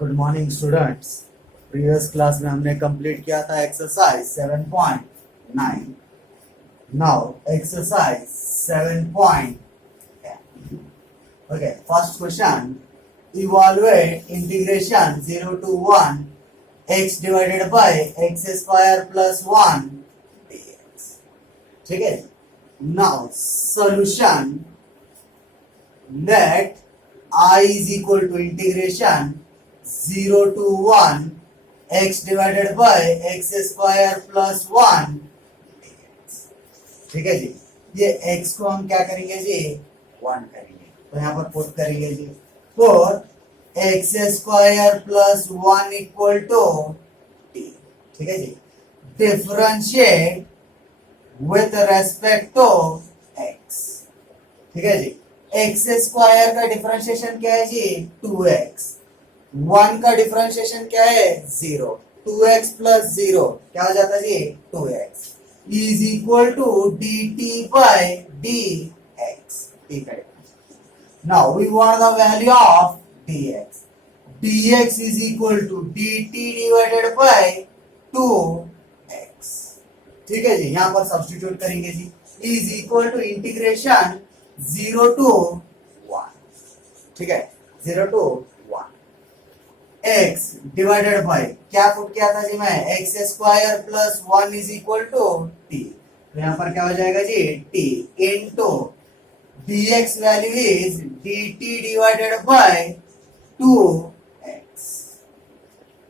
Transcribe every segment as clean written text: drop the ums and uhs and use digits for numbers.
Good morning students. Previous class में हमने complete किया था exercise 7.9। Now exercise 7.10। Okay, first question, evaluate integration 0 to 1 x divided by x square plus 1 dx। ठीक है। Now solution, let I is equal to integration 0 to 1 x divided by x square plus 1 dx। ठीक है जी। ये x को हम क्या करेंगे जी, 1 करेंगे, तो यहाँ पर पुट करेंगे जी, four x square plus 1 equal to t। ठीक है जी। Differentiate with respect to x। ठीक है जी। एक्स स्क्वायर का डिफरेंशिएशन क्या है जी, 2x। 1 का डिफरेंशिएशन क्या है, 0। 2x प्लस 0 क्या हो जाता है जी, 2x is equal to dt by dx। ठीक है। Now we want the value of dx। dx is equal to dt divided by 2x। ठीक है जी। यहां पर सब्स्टिट्यूट करेंगे जी, is equal to integration 0 to 1। ठीक है, 0 to 1 x डिवाइडेड बाय क्या पुट किया था जी मैं, x square plus 1 is equal to t। तो यहाँ पर क्या हो जाएगा जी, t into dx value is dt divided by 2x।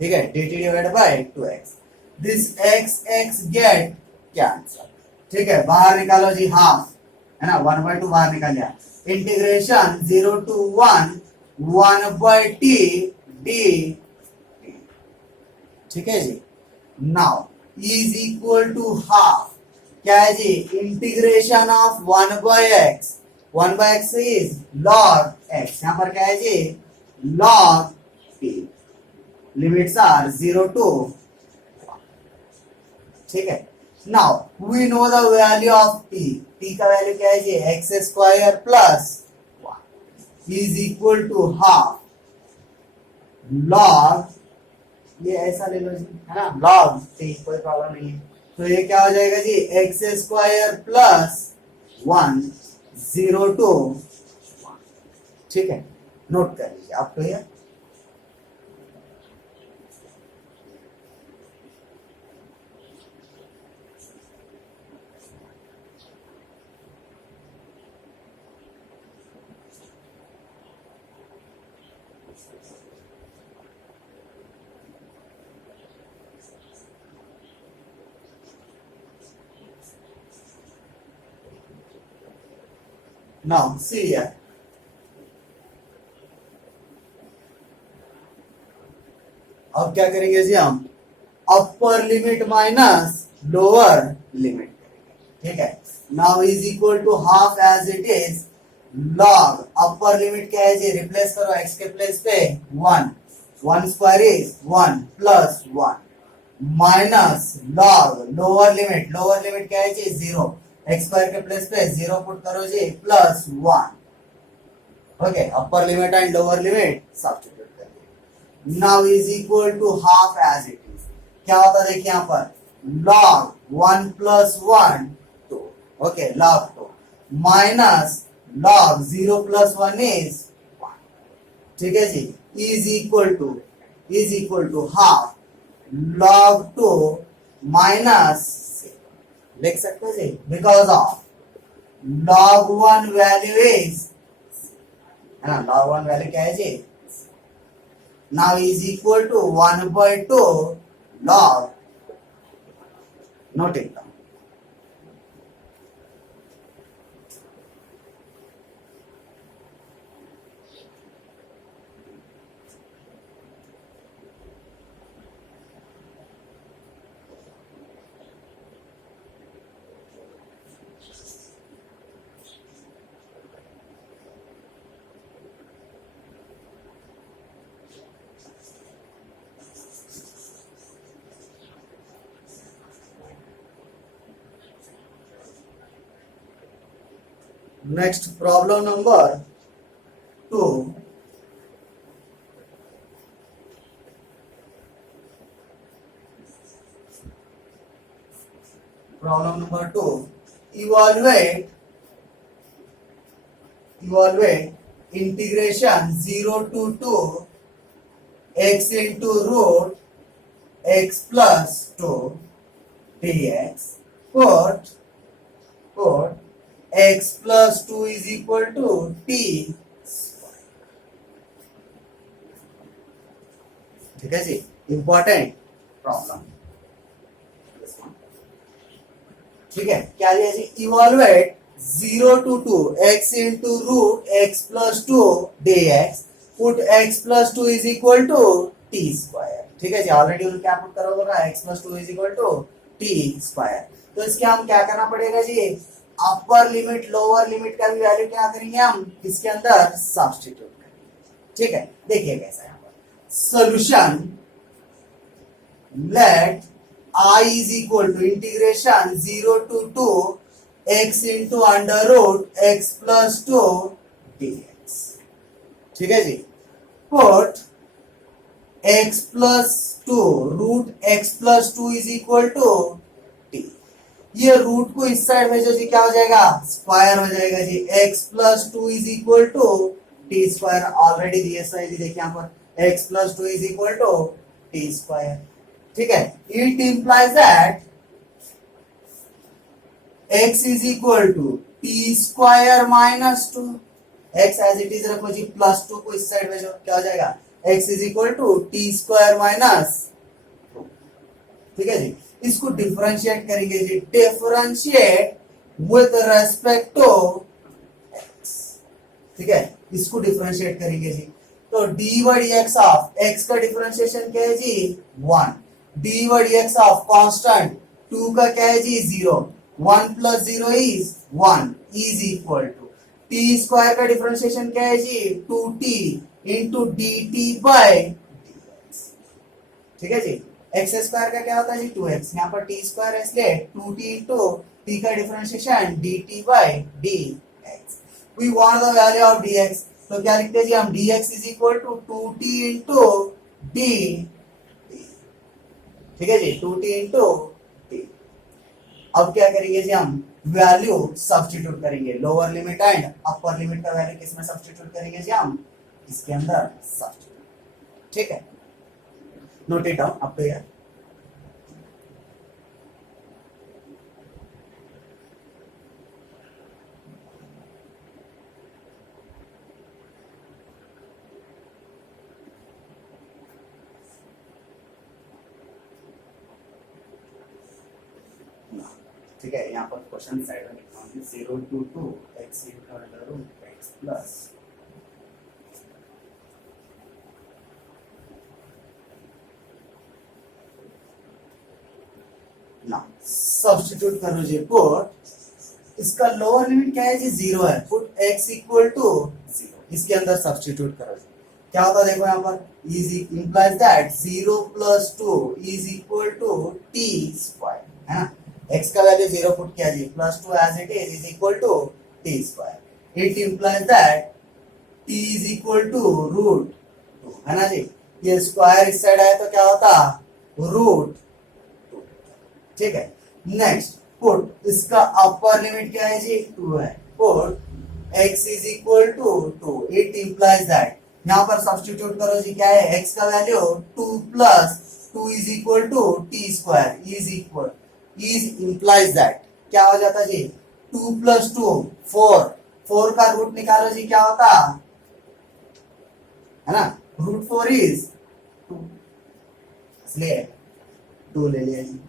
ठीक है, dt divided by 2x। This x get cancel. ठीक है, बाहर निकालो जी, हाफ है ना, 1/2 बाहर निकाल लिया। Integration 0 to 1 1/t d। ठीक है जी। Now is equal to half क्या है जी, integration of 1/x। 1/x is log x। यहां पर क्या है जी, log t। Limits are 0 to 1। ठीक है। Now we know the value of t। t का वैल्यू क्या है जी, x square plus 1 is equal to half log, ये ऐसा ले लो जी, है ना, log t, कोई प्रॉब्लम नहीं है। तो ये क्या हो जाएगा जी, एक्स स्क्वायर प्लस 1 0 to 1। ठीक है, नोट कर लीजिए आप। तो ये नाउ सी हियर, अब क्या करेंगे जी हम, upper limit minus lower limit करेंगे। ठीक है। Now is equal to half as it is log, upper limit क्या है जी, रिप्लेस करो x के प्लेस पे 1, 1 square is 1 plus 1 minus log lower limit क्या है जी, 0। x स्क्वायर के प्लेस पे 0 पुट करो जी, plus 1। Okay, upper limit and lower limit substitute करिए। Now is equal to half as it is, क्या होता है देखिए यहाँ पर, log 1 plus 1 2। Okay, log 2 minus log 0 plus 1 is 1। ठीक है जी। Is equal to half log 2 minus, लिख सकते हैं जी, because of log 1 value is, है ना, log 1 वैल्यू क्या है जी। Now is equal to 1/2 log, note it down. Next, problem number 2. Problem number 2, इवॉल्युएट integration 0 to 2 x into root x plus 2 dx put x plus 2 is equal to t square. ठीक है जी, important problem. ठीक है, क्या लिया जी, इवॉल्युएट 0 to 2 x into root x plus 2 dx put x plus 2 is equal to t square। ठीक है जी, already उन्होंने क्या पुट करा होगा, x plus 2 is equal to t square। तो इसके हम क्या करना पड़ेगा जी, अपर लिमिट लोअर लिमिट का भी वैल्यू क्या करेंगे, हम इसके अंदर सब्स्टिट्यूट करेंगे। ठीक है, देखिए कैसा है यहाँ पर solution, let I is equal to integration 0 to 2 x into under root x plus 2 dx। ठीक है जी, put x plus 2 root x plus 2 is equal to t। ये रूट को इस साइड भेजो जी, क्या हो जाएगा, स्क्वायर हो जाएगा जी। x plus 2 is equal to t square, already दिया है जी, देखिए यहाँ पर x plus 2 is equal to t square. ठीक है, it implies that x is equal to t square minus 2, x as it is रखो जी, प्लस 2 को इस साइड भेजो, क्या हो जाएगा, x is equal to t square minus 2। ठीक है जी, इसको डिफरेंशिएट करेंगे जी, differentiate with respect to x। ठीक है, इसको डिफरेंशिएट करेंगे जी, तो dy dx ऑफ x का डिफरेंशिएशन क्या है जी, 1, dy dx ऑफ कांस्टेंट 2 का क्या है जी, 0, 1 plus 0 is 1 is equal to t square का डिफरेंशिएशन क्या है जी, 2t into dt by dx। ठीक है जी, x स्क्वायर का क्या होता है जी, 2x, यहाँ पर t स्क्वायर है इसलिए 2t into t का differentiation dt by dx। we want the value of dx, तो क्या लिखते हैं जी हम, dx is equal to 2t into dt। ठीक है जी, 2t into t। अब क्या करेंगे जी, हम वैल्यू सब्स्टिट्यूट करेंगे, lower limit and upper limit का वैल्यू किसमें सब्स्टिट्यूट करेंगे जी, हम इसके अंदर सब्स्टिट्यूट। ठीक है, note it down up to here. ठीक है, यहाँ पर क्वेश्चन साइड में लिखा हूँ 0 to 2 x into under root x plus ना सब्स्टिट्यूट करो जी, पुट इसका लोअर लिमिट क्या है जी, 0 है, पुट x इक्वल टू 0, इसके अंदर सब्स्टिट्यूट करो जी, क्या होता है देखो यहाँ पर, is implies that 0 plus 2 is equal to t square, है ना, x का वैल्यू 0 पुट किया जी, plus 2 as it is equal to t square. It implies that t is equal to root 2, है ना जी, ये स्क्वायर इस साइड आए तो क्या होता, रूट 2। ठीक है, नेक्स्ट पुट इसका अपर लिमिट क्या है जी, 2 है, put x is equal to 2। It implies that, यहाँ पर सब्स्टिट्यूट करो जी, क्या है, x का value 2 plus 2 is equal to t स्क्वायर is equal, is implies that क्या हो जाता जी, 2 plus 2 4, 4 का रूट निकालो जी, क्या होता है ना, रूट 4 इज 2, इसलिए 2 ले लिया जी।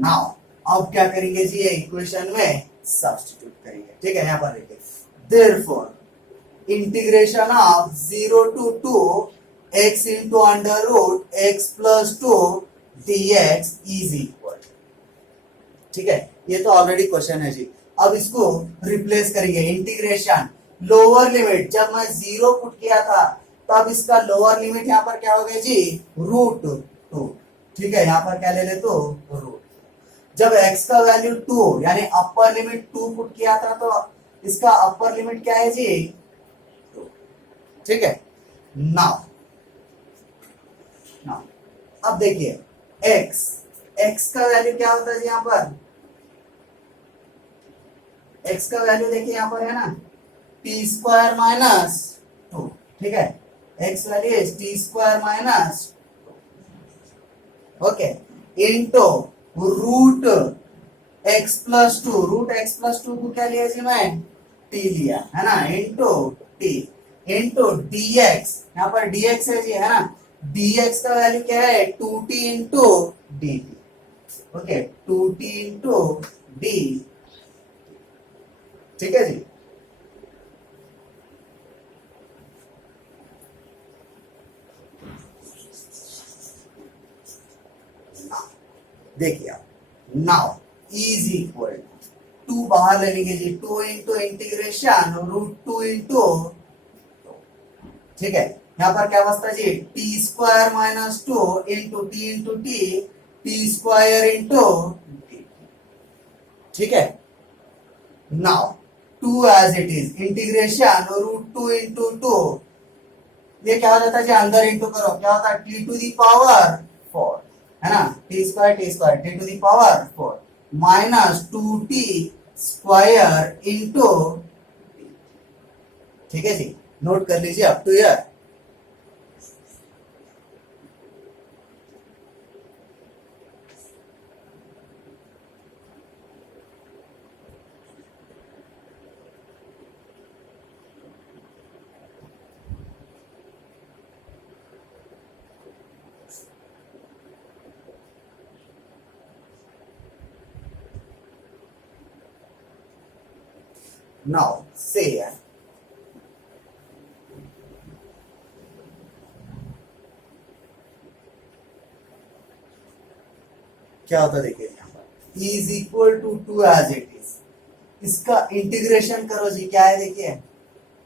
नाउ अब क्या करेंगे जी, ये इक्वेशन में सब्स्टिट्यूट करेंगे। ठीक है, यहाँ पर देखिए, therefore integration of 0 to 2 x into under root x plus 2 dx is equal। ठीक है, ये तो ऑलरेडी क्वेश्चन है जी, अब इसको रिप्लेस करेंगे, इंटीग्रेशन लोअर लिमिट, जब मैं 0 पुट किया था तब इसका लोअर लिमिट यहाँ पर क्या हो गया जी, रूट 2। ठीक है, यहाँ पर क्या ले ले, तो रूट, जब x का वैल्यू 2 यानी अपर लिमिट 2 पुट किया था तो इसका अपर लिमिट क्या है जी, 2। ठीक है, नाउ अब देखिए x का वैल्यू क्या होता है जी, यहाँ पर x का वैल्यू देखिए यहाँ पर है ना टी स्क्वायर माइनस 2, ठीक है, x value is t square minus, okay, into root x plus 2, root x plus 2 को क्या लिया जी मैं t लिया है ना, इनटू t इनटू dx, यहाँ पर dx है जी है ना, dx का वैल्यू क्या है 2t into dt, okay 2t into d, ठीक है जी। देखिए आप नाउ इज इक्वल टू बाहर ले लेंगे जी, 2 इंटू इंटीग्रेशन रूट 2 इंटू, ठीक है, यहाँ पर क्या बचता है जी t square minus 2 into t t square into, ठीक है। Now 2 as it is integration root 2 into 2, ये क्या हो जाता है जी अंदर इंटू करो, क्या होता है टी टू दी पावर 4 है ना, t square t to the power 4 minus 2t square into, ठीक है जी, नोट कर लीजिए up to here. Now say क्या होता है देखिए यहाँ पर is equal to 2 as it is, इसका इंटीग्रेशन करो जी, क्या है देखिए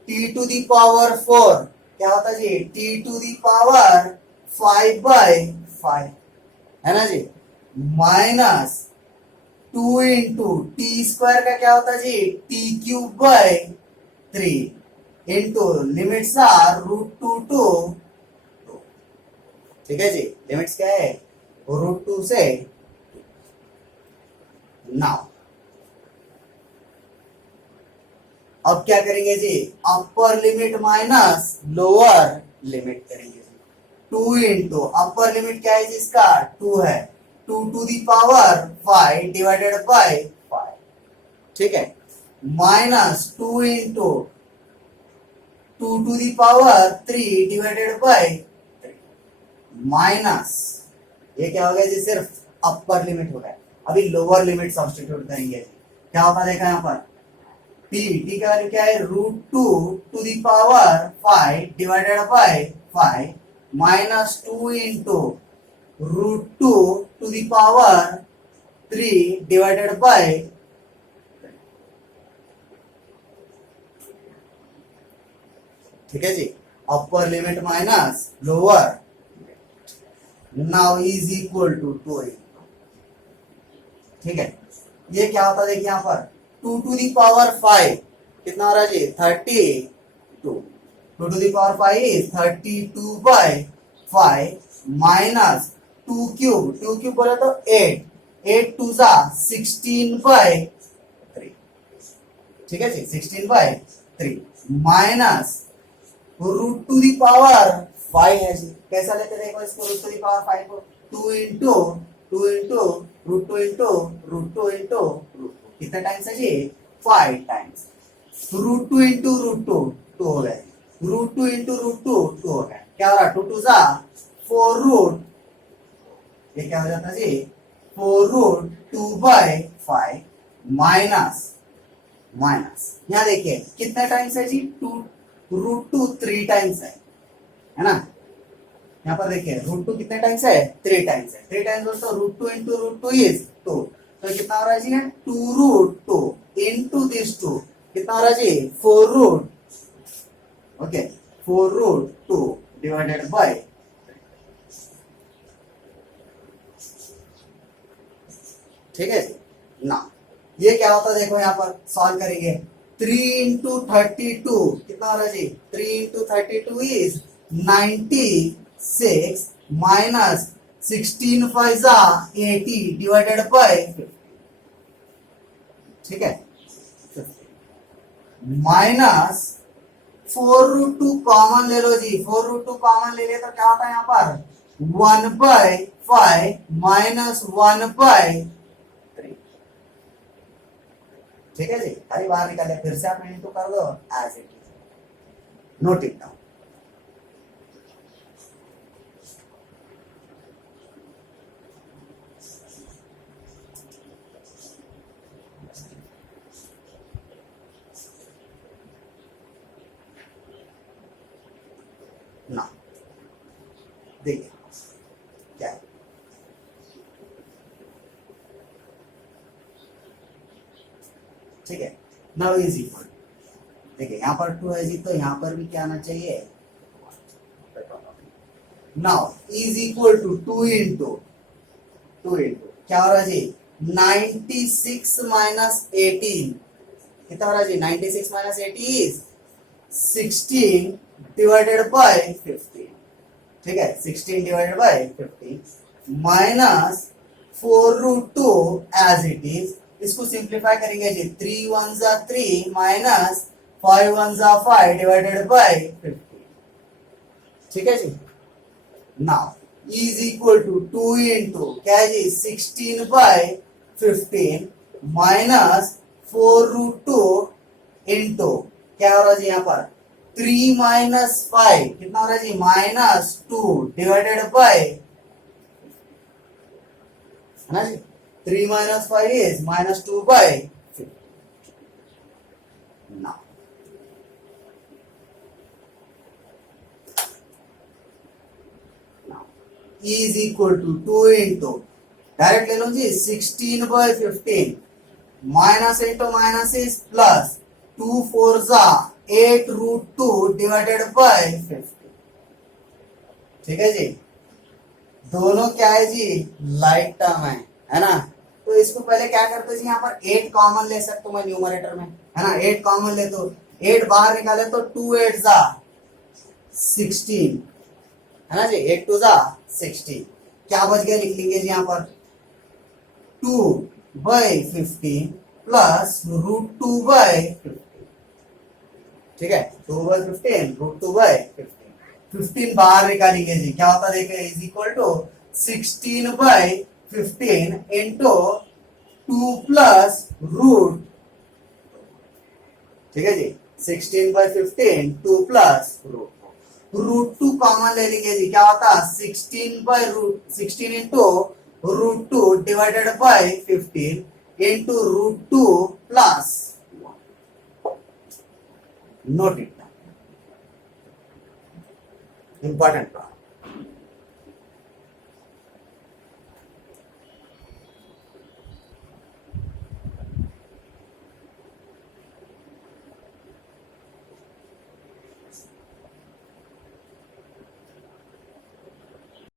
टी टू दी पावर 4 क्या होता है जी टी टू दी पावर 5/5 है ना जी, माइनस 2 इंटू टी स्क्वायर का क्या होता है जी t cube by 3 into limits are root 2 to 2, ठीक है जी, लिमिट्स क्या है रूट 2 से। नाउ अब क्या करेंगे जी upper limit minus lower limit करेंगे, 2 इंटू अपर लिमिट क्या है जी इसका 2 है, 2 to the power 5 divided by 5, ठीक है, minus 2 into 2 to the power 3 divided by 3 minus, ये क्या हो गया जी सिर्फ अपर लिमिट हो गया, अभी लोअर लिमिट सब्स्टिट्यूट करेंगे, क्या होता देखा यहाँ पर टी का वैल्यू क्या है root 2 to the power 5 divided by 5 minus 2 into root 2 to the power 3 divided by, ठीक है जी, upper limit minus lower, now is equal to 2, ठीक है, ये क्या होता है देखिए यहाँ पर 2 टू दी पावर 5 कितना हो रहा है जी 32, 2 to the power 5 is 32/5 minus 2 cube बोले तो 8 टू जा 16/3, ठीक है जी 16/3 माइनस रूट 2 दी पावर 5 है जी, कैसा लेते देखो इसको रूट 2 दी पावर 5 को 2 into root 2 into root 2 into root 2, कितना टाइम्स है जी 5 टाइम्स, रूट 2 इंटू रूट 2 2 हो गए, रूट 2 इंटू रूट 2 2 हो गया, क्या हो रहा 2 टू जा 4 रूट, ये क्या हो जाता है जी 4 रूट 2/5 माइनस यहाँ देखिए कितना टाइम्स है जी 2 रूट 2 3 टाइम्स है ना, यहाँ पर देखिए रूट 2 कितने टाइम्स है 3 टाइम्स है, 3 टाइम्स दोस्तों रूट 2 इंटू रूट 2 इज 2, तो कितना हो रहा है जी 2 रूट 2 इंटू दिस 2 कितना हो रहा है जी 4 root, okay 4 root 2 divided by, ठीक है जी। ना ये क्या होता है देखो यहाँ पर सॉल्व करेंगे 3 इंटू 32 कितना हो रहा है जी 3 into 32 is 96 minus 16 5 80 divided by 50, ठीक है 50, माइनस 4√2 कॉमन ले लो जी, 4√2 कॉमन ले लिया तो क्या होता है यहाँ पर 1/5 माइनस 1/3। ठीक है जी, अरे बाहर निकाले, फिर से आप इंटू कर दो as it is, note it down. ना देखिए क्या है, ठीक है। नाउ इज इक्वल, देखिए यहाँ पर 2 है जी, तो यहाँ पर भी क्या आना चाहिए। Now is equal to 2 into क्या हो रहा है जी 96 माइनस 18, कितना हो रहा है जी 96 माइनस 80 इज 16 डिवाइडेड बाय 15। ठीक है, 16 divided by 15 minus 4√2 as it is. इसको सिंप्लीफाई करेंगे जी, 3 1 जा 3 माइनस 5 1 जा 5 डिवाइडेड बाय 15। ठीक है जी। Now is equal to 2 into क्या है जी 16/15 माइनस 4√2 इंटू क्या हो रहा है जी यहाँ पर 3 माइनस 5, कितना हो रहा है जी -2 डिवाइडेड बाय, है ना जी, 3 minus 5 is -2/15। Now is equal to 2 into direct ले लो जी 16/15 minus into minus is plus 2 4 जा 8√2 डिवाइडेड बाय 15। ठीक है जी, दोनों क्या है जी लाइक टर्म है ना। तो इसको पहले क्या करते जी, यहाँ पर 8 कॉमन ले सकता हूं मैं न्यूमरेटर में, है ना। 8 कॉमन ले तो 8 बाहर निकाले तो 2 8 जा 16, है ना जी, 8 2 जा 16। क्या बच गया लिख लेंगे जी यहाँ पर 2/15 प्लस √2/15। ठीक है, 2/15 √2/15, 15 बाहर निकालेंगे जी, क्या होता है देखिए is equal to 16/15 into 2 plus root. ठीक है जी, 16/15 2 प्लस √2 कॉमन ले लेंगे जी, क्या होता 16 into √2 divided by 15 into √2 plus, note it, important part.